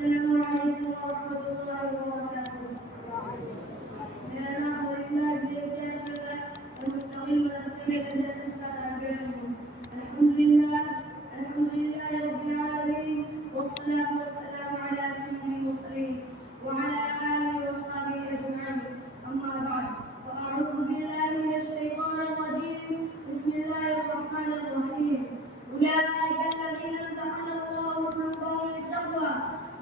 अस्सलामु अलैकुम warahmatullahi wabarakatuh. मेरा नाम मोरिंदा जिले अशरफ और मुस्तकिल मदरसे में तदरीस का तालिब इल्म हूँ। अल्हम्दुलिल्लाह रब्बिल आलमीन वस्सलातु वस्सलामु अला सय्यिदिल मुरसलीन व अला आलिहि व अस्हाबिहि अजमईन। अम्मा बाद फअऊज़ु बिल्लाहि मिनश शैतानिर रजीम। बिस्मिल्लाहिर रहमानिर रहीम। उलाइका अल्लज़ीना इम्तहना अल्लाहु क़ुलूबहुम लित्तक़वा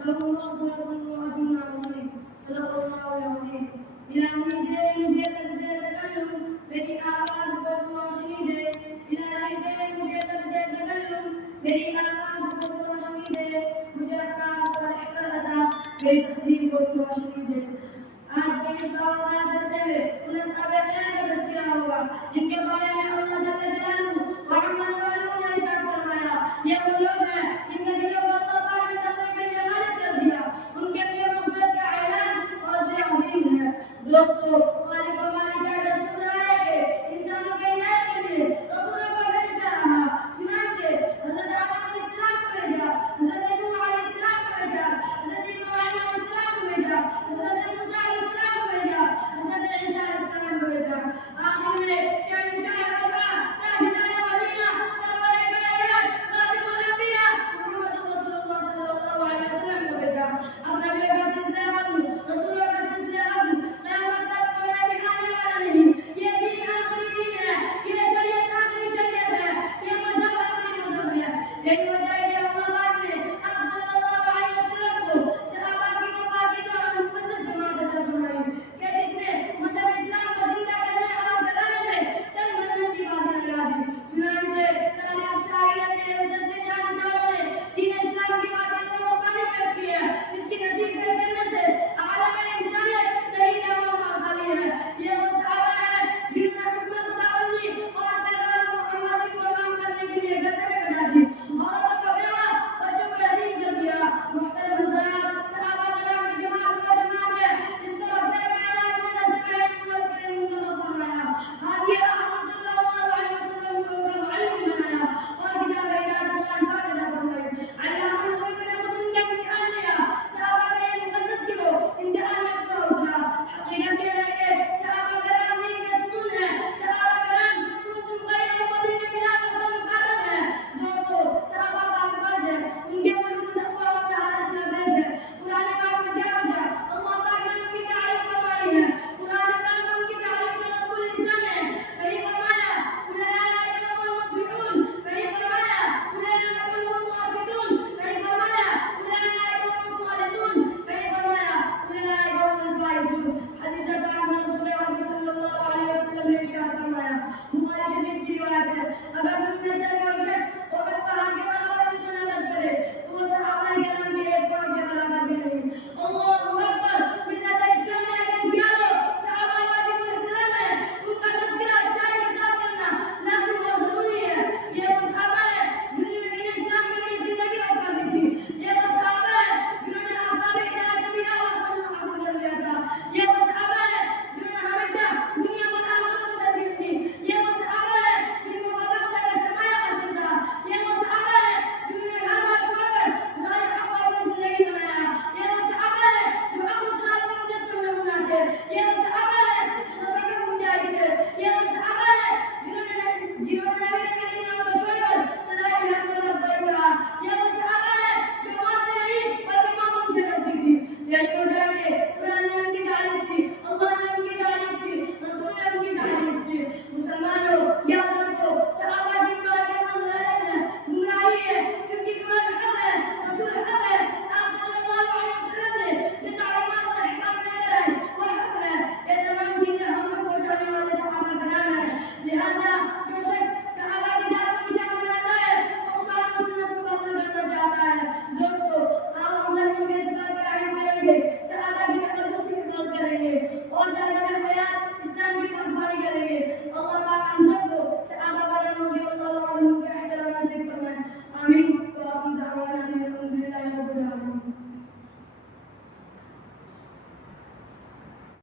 लहुम मग़फ़िरतुन व अज्रुन अज़ीम। सदक़ल्लाहुल अज़ीम। इलाही दे मुझे तर्ज़े तकल्लुम मेरी आवाज़ को रोशनी दे। इलाही दे मुझे तर्ज़े तकल्लुम मेरी आवाज़ को रोशनी दे। मुझे अफ़कार सालिह कर अता मेरी तक़दीर को रोशनी दे। आज के इस दावत दरसे में उन असहाबे खैर का तज़किरा होगा जिनके बारे में अल्लाह जल्ल जलालुहु व अम्मा वालू ने इरशाद फरमाया, ये वो लोग हैं जिनके दिलों को अल्लाह पाक ने तक़वा के लिए खालिस कर दिया। उनके लिए मग़फ़िरत का ऐलान और अज़्र अज़ीम है। दोस्तों,